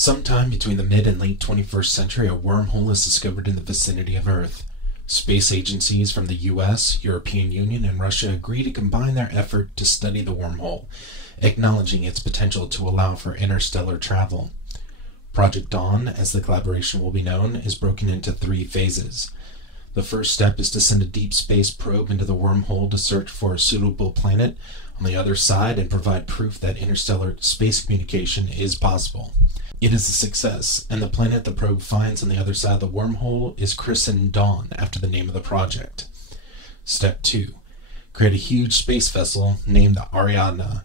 Sometime between the mid and late 21st century, a wormhole is discovered in the vicinity of Earth. Space agencies from the US, European Union, and Russia agree to combine their effort to study the wormhole, acknowledging its potential to allow for interstellar travel. Project Dawn, as the collaboration will be known, is broken into 3 phases. The first step is to send a deep space probe into the wormhole to search for a suitable planet on the other side and provide proof that interstellar space communication is possible. It is a success, and the planet the probe finds on the other side of the wormhole is christened Dawn after the name of the project. Step 2. Create a huge space vessel named the aRIADNA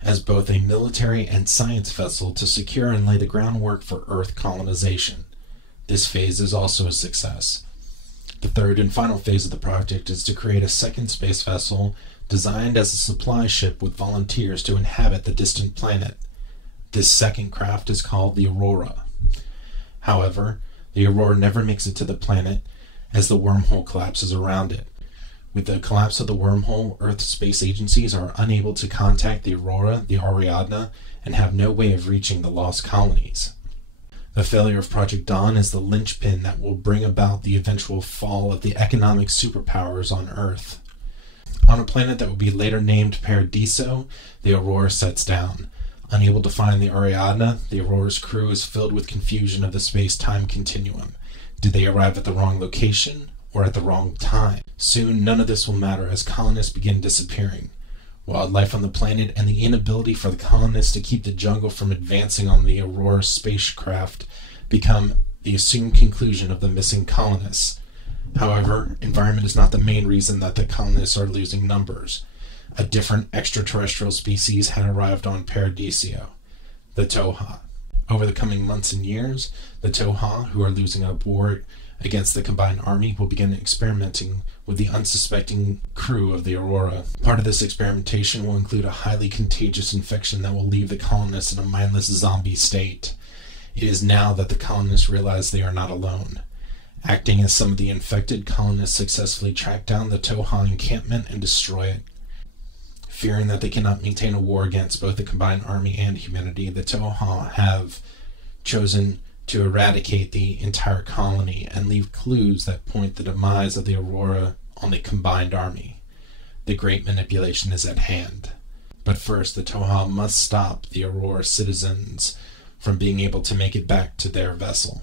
as both a military and science vessel to secure and lay the groundwork for Earth colonization. This phase is also a success. The third and final phase of the project is to create a second space vessel designed as a supply ship with volunteers to inhabit the distant planet. This second craft is called the Aurora. However, the Aurora never makes it to the planet as the wormhole collapses around it. With the collapse of the wormhole, Earth space agencies are unable to contact the Aurora, the aRIADNA, and have no way of reaching the lost colonies. The failure of Project Dawn is the linchpin that will bring about the eventual fall of the economic superpowers on Earth. On a planet that will be later named Paradiso, the Aurora sets down. Unable to find the aRIADNA, the Aurora's crew is filled with confusion of the space-time continuum. Did they arrive at the wrong location or at the wrong time? Soon, none of this will matter as colonists begin disappearing. Wildlife on the planet and the inability for the colonists to keep the jungle from advancing on the Aurora spacecraft become the assumed conclusion of the missing colonists. However, environment is not the main reason that the colonists are losing numbers. A different extraterrestrial species had arrived on Paradiso, the Toha. Over the coming months and years, the Toha, who are losing a war against the combined army, will begin experimenting with the unsuspecting crew of the Aurora. Part of this experimentation will include a highly contagious infection that will leave the colonists in a mindless zombie state. It is now that the colonists realize they are not alone. Acting as some of the infected, colonists successfully track down the Toha encampment and destroy it. Fearing that they cannot maintain a war against both the combined army and humanity, the Toha have chosen to eradicate the entire colony and leave clues that point the demise of the Aurora on the combined army. The great manipulation is at hand. But first, the Toha must stop the Aurora citizens from being able to make it back to their vessel.